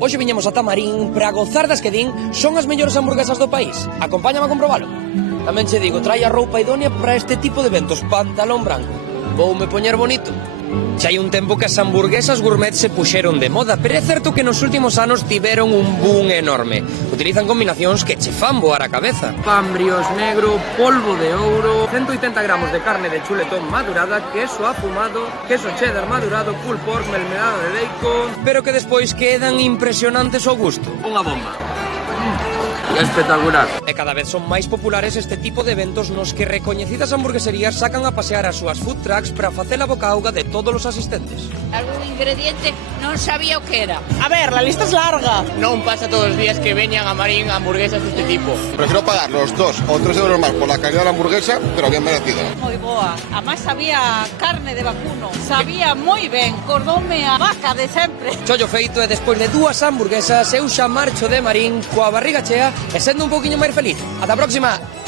Hoxe viñemos a Tamarín para gozar das que din son as mellores hamburguesas do país. Acompáñame a comprobalo. Tamén che digo, trai a roupa idónea para este tipo de eventos, pantalón branco. Voume poñer bonito. Xa hai un tempo que as hamburguesas gourmet se puxeron de moda, pero é certo que nos últimos anos tiveron un boom enorme. Utilizan combinacións que che fan voar a cabeza. Pan brioche negro, polvo de ouro, 180 gramos de carne de chuletón madurada, queso afumado, queso cheddar madurado, pulled pork, melmelada de bacon, pero que despois quedan impresionantes ao gusto. Unha bomba. Espectacular. E cada vez son máis populares este tipo de eventos nos que recoñecidas hamburgueserías sacan a pasear as súas food trucks para facer a boca auga de todos os asistentes. Algún ingrediente non sabía o que era. A ver, la lista es larga. Non pasa todos os días que veñan a Marín hamburguesas deste tipo. Prefiero pagar los 2 o 3 euros más por la calidad de la hamburguesa, pero bien merecida. Moi boa. Además sabía carne de vacuno. Sabía moi ben. Cordoume a vaca de sempre. Chollo feito e despois de 2 hamburguesas eu xa marcho de Marín coa barriga chea e sendo un pouquiño máis feliz. Ata a próxima!